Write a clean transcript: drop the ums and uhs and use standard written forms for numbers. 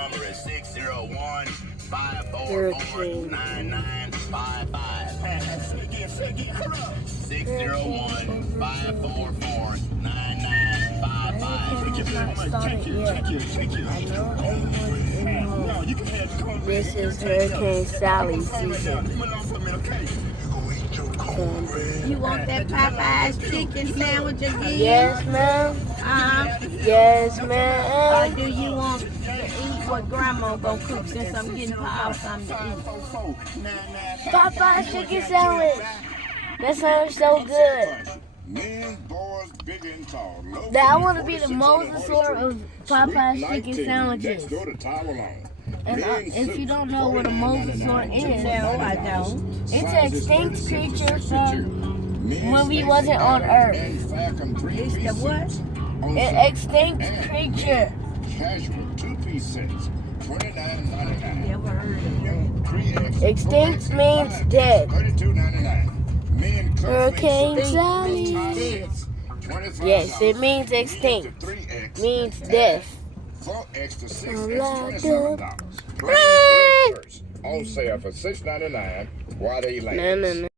number is 601-544-9955. 601-544-9955. This is Hurricane Sally season. You want that Popeye's chicken sandwich again? Yes, ma'am. Yes, ma'am. Or do you want to eat what Grandma gonna cook since I'm getting Paul something to eat? Popeye's chicken sandwich. That sounds so good. I want to be the mosasaur of Popeye's chicken sandwiches. And if you don't know what a mosasaur is, No, I don't. it's an extinct creature from when we wasn't on Earth. It's the what? An extinct creature. Casual two-piece sets, $29.99. Never heard of that. 3X. Extinct means dead. $32.99. Men Hurricane cups Sally. Yes, it means extinct. 3X. Means death. 4X to 6X, Locked $27. On sale for $6.99 while they last. No.